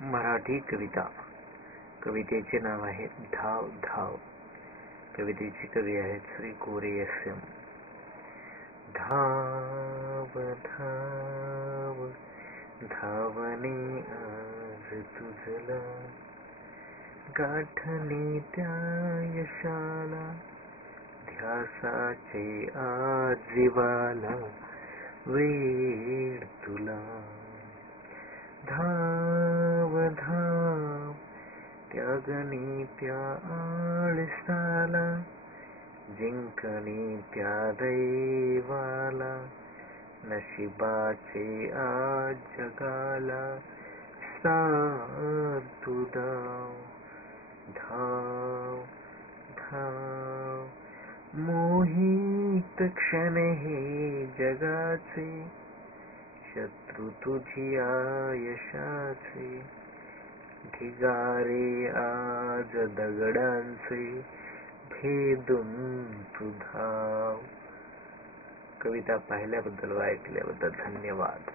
मराठी कविता. कवितेचे नाव आहे धाव धाव. कवितेचे कवी आहेत श्री कोरे एस एम. धाव धाव. धावणे आज तुझला. गाठणे त्या यशाला. ध्यासाचे आजीवाला वेळ त्यागणी त्या आळसाला जिंकणी त्या दैवाला नशिबाचे आज जगाला साधू धाव धाव धाव मोहित क्षण हे जगाचे शत्रु तुझिया यशाचे ढिगारे आज दगडांचे भेदून तुधाव कविता पाहिल्याबद्दल व ऐकल्याबद्दल धन्यवाद।